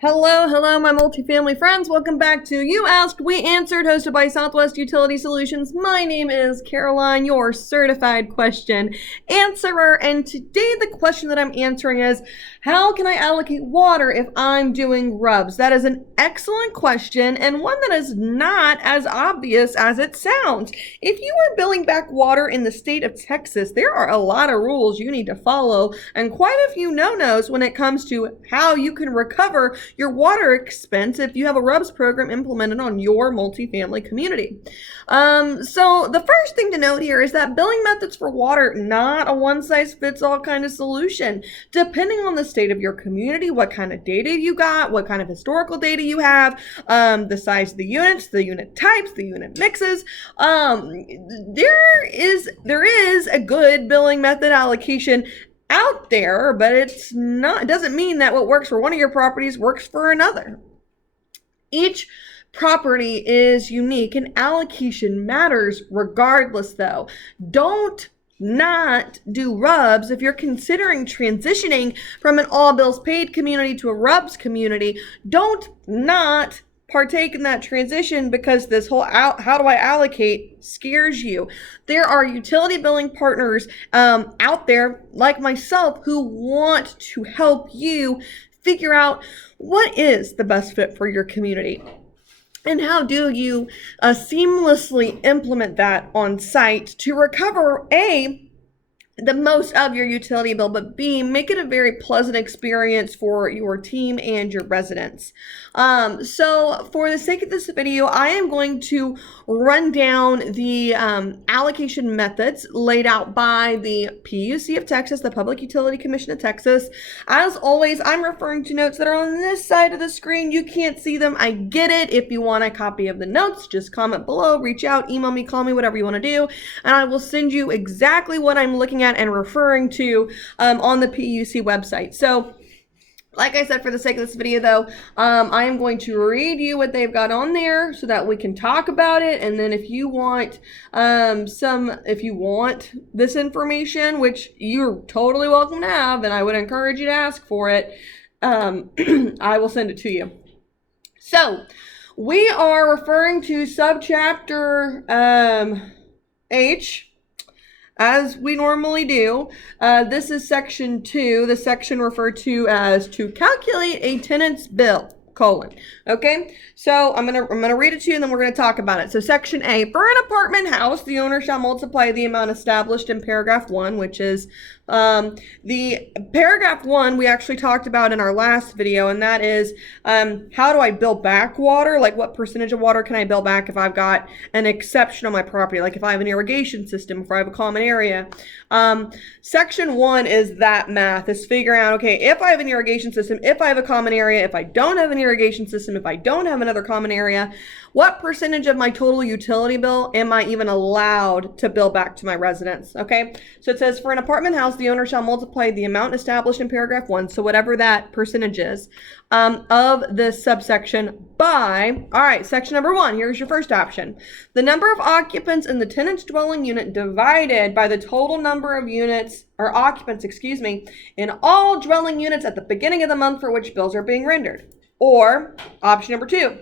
Hello, my multifamily friends. Welcome back to You Asked, We Answered, hosted by Southwest Utility Solutions. My name is Caroline, your certified question answerer, and today the question that I'm answering is, how can I allocate water if I'm doing RUBS? That is an excellent question, and one that is not as obvious as it sounds. If you are billing back water in the state of Texas, there are a lot of rules you need to follow, and quite a few no-nos when it comes to how you can recover your water expense if you have a RUBS program implemented on your multifamily community. So the first thing to note here is that billing methods for water, not a one-size-fits-all kind of solution. Depending on the state of your community, what kind of data you got, what kind of historical data you have, the size of the units, the unit types, the unit mixes, there is a good billing method allocation out there, but it doesn't mean that what works for one of your properties works for another. Each property is unique and allocation matters regardless though. Don't not do RUBS if you're considering transitioning from an all bills paid community to a RUBS community. Don't not partake in that transition because this whole how do I allocate scares you. There are utility billing partners out there like myself who want to help you figure out what is the best fit for your community. And how do you seamlessly implement that on site to recover the most of your utility bill, but B, make it a very pleasant experience for your team and your residents. So for the sake of this video, I am going to run down the allocation methods laid out by the PUC of Texas, the Public Utility Commission of Texas. As always, I'm referring to notes that are on this side of the screen. You can't see them. I get it. If you want a copy of the notes, just comment below, reach out, email me, call me, whatever you want to do, and I will send you exactly what I'm looking at and referring to on the PUC website. So like I said, for the sake of this video though, I am going to read you what they've got on there so that we can talk about it. And then if you want this information, which you're totally welcome to have, and I would encourage you to ask for it, I will send it to you. So we are referring to subchapter H, as we normally do. This is section 2, the section referred to as to calculate a tenant's bill, okay? So I'm gonna read it to you and then we're gonna talk about it. So section A, for an apartment house, the owner shall multiply the amount established in paragraph 1, which is the paragraph 1 we actually talked about in our last video, and that is how do I bill back water? Like what percentage of water can I bill back if I've got an exception on my property, like if I have an irrigation system, if I have a common area. Section 1 is that math, is figuring out, okay, if I have an irrigation system, if I have a common area, if I don't have an irrigation system, if I don't have another common area, what percentage of my total utility bill am I even allowed to bill back to my residents? Okay, so it says for an apartment house, the owner shall multiply the amount established in paragraph 1, so whatever that percentage is, of this subsection by, all right, section number 1, here's your first option. The number of occupants in the tenant's dwelling unit divided by the total number of units, or occupants, excuse me, in all dwelling units at the beginning of the month for which bills are being rendered. Or option number 2,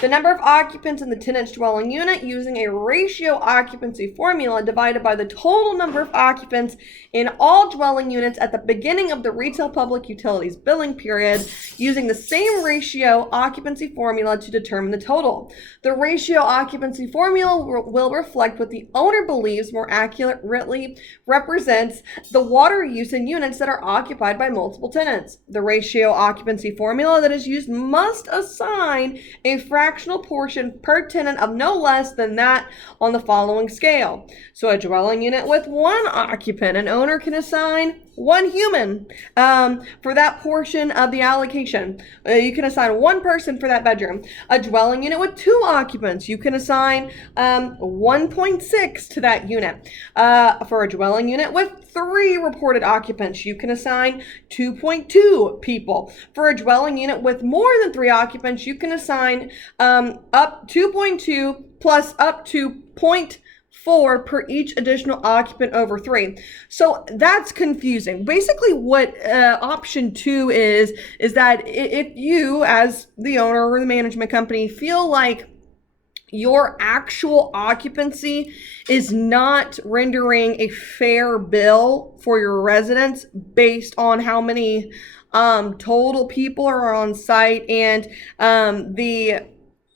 the number of occupants in the tenant's dwelling unit using a ratio occupancy formula divided by the total number of occupants in all dwelling units at the beginning of the retail public utilities billing period using the same ratio occupancy formula to determine the total. The ratio occupancy formula will reflect what the owner believes more accurately represents the water use in units that are occupied by multiple tenants. The ratio occupancy formula that is used must assign a fractional portion per tenant of no less than that on the following scale. So a dwelling unit with 1 occupant, an owner can assign 1 human for that portion of the allocation. You can assign 1 person for that bedroom. A dwelling unit with 2 occupants, you can assign 1.6 to that unit. For a dwelling unit with 3 reported occupants, you can assign 2.2 people. For a dwelling unit with more than 3 occupants, you can assign up 2.2 plus up to 4 per each additional occupant over 3. So that's confusing. Basically what option 2 is that if you as the owner or the management company feel like your actual occupancy is not rendering a fair bill for your residents based on how many total people are on site and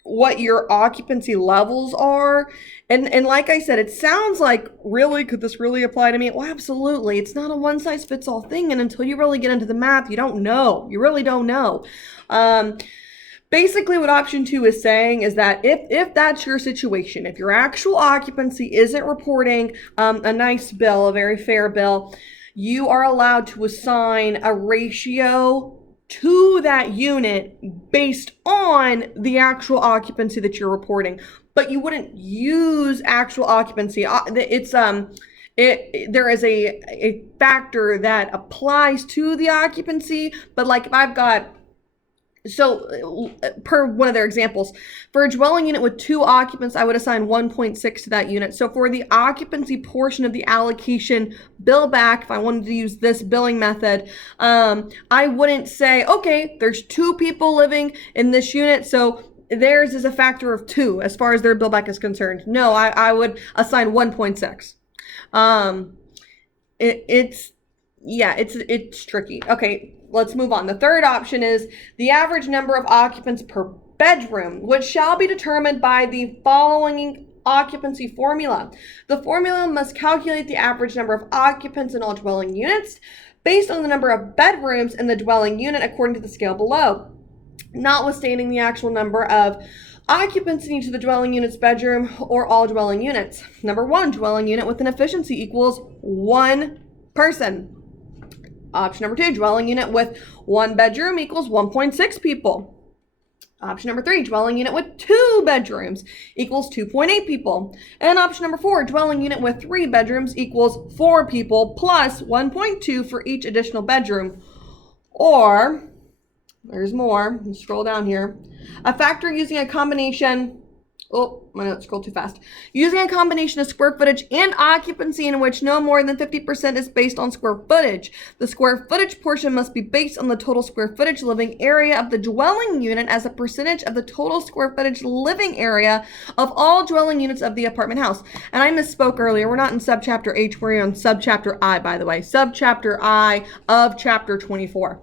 what your occupancy levels are. And like I said, it sounds like, really, could this really apply to me? Well, absolutely. It's not a one size fits all thing. And until you really get into the math, you don't know. You really don't know. Basically what option 2 is saying is that if that's your situation, if your actual occupancy isn't reporting a nice bill, a very fair bill, you are allowed to assign a ratio to that unit based on the actual occupancy that you're reporting. But you wouldn't use actual occupancy. There is a factor that applies to the occupancy, but like if I've got, so per one of their examples, for a dwelling unit with 2 occupants, I would assign 1.6 to that unit. So for the occupancy portion of the allocation bill back, if I wanted to use this billing method, I wouldn't say, okay, there's 2 people living in this unit, so theirs is a factor of 2 as far as their bill back is concerned. No, I would assign 1.6. It's tricky. Okay. Let's move on. The third option is the average number of occupants per bedroom, which shall be determined by the following occupancy formula. The formula must calculate the average number of occupants in all dwelling units based on the number of bedrooms in the dwelling unit according to the scale below, notwithstanding the actual number of occupants in each of the dwelling unit's bedroom or all dwelling units. Number 1, dwelling unit with an efficiency equals 1 person. Option number 2, dwelling unit with 1 bedroom equals 1.6 people. Option number 3, dwelling unit with 2 bedrooms equals 2.8 people. And option number 4, dwelling unit with 3 bedrooms equals 4 people plus 1.2 for each additional bedroom. Or, there's more, let's scroll down here. A factor using a combination, my notes scrolled too fast. Using a combination of square footage and occupancy in which no more than 50% is based on square footage. The square footage portion must be based on the total square footage living area of the dwelling unit as a percentage of the total square footage living area of all dwelling units of the apartment house. And I misspoke earlier. We're not in subchapter H, we're in subchapter I, by the way. Subchapter I of chapter 24.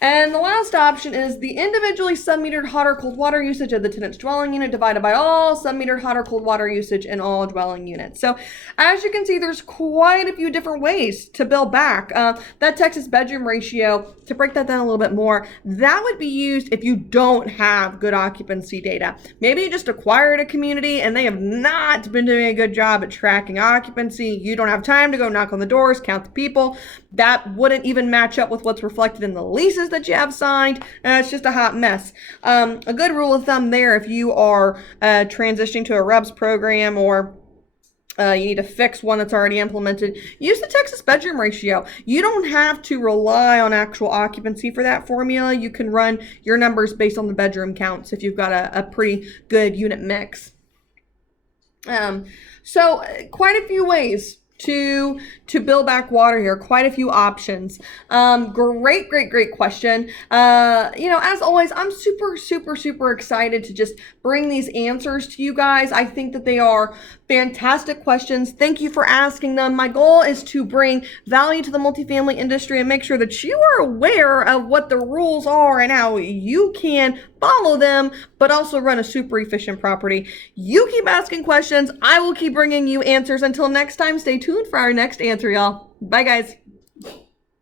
And the last option is the individually submetered hot or cold water usage of the tenant's dwelling unit divided by all submetered hot or cold water usage in all dwelling units. So as you can see, there's quite a few different ways to bill back. That Texas bedroom ratio, to break that down a little bit more, that would be used if you don't have good occupancy data. Maybe you just acquired a community and they have not been doing a good job at tracking occupancy. You don't have time to go knock on the doors, count the people. That wouldn't even match up with what's reflected in the leases that you have signed. It's just a hot mess. A good rule of thumb there, if you are transitioning to a RUBS program or you need to fix one that's already implemented, use the Texas bedroom ratio. You don't have to rely on actual occupancy for that formula. You can run your numbers based on the bedroom counts if you've got a pretty good unit mix. So quite a few ways to bill back water here, quite a few options. Great question. As always, I'm super excited to just bring these answers to you guys. I think that they are fantastic questions. Thank you for asking them. My goal is to bring value to the multifamily industry and make sure that you are aware of what the rules are and how you can follow them, but also run a super efficient property. You keep asking questions. I will keep bringing you answers. Until next time, stay tuned for our next answer, y'all. Bye, guys.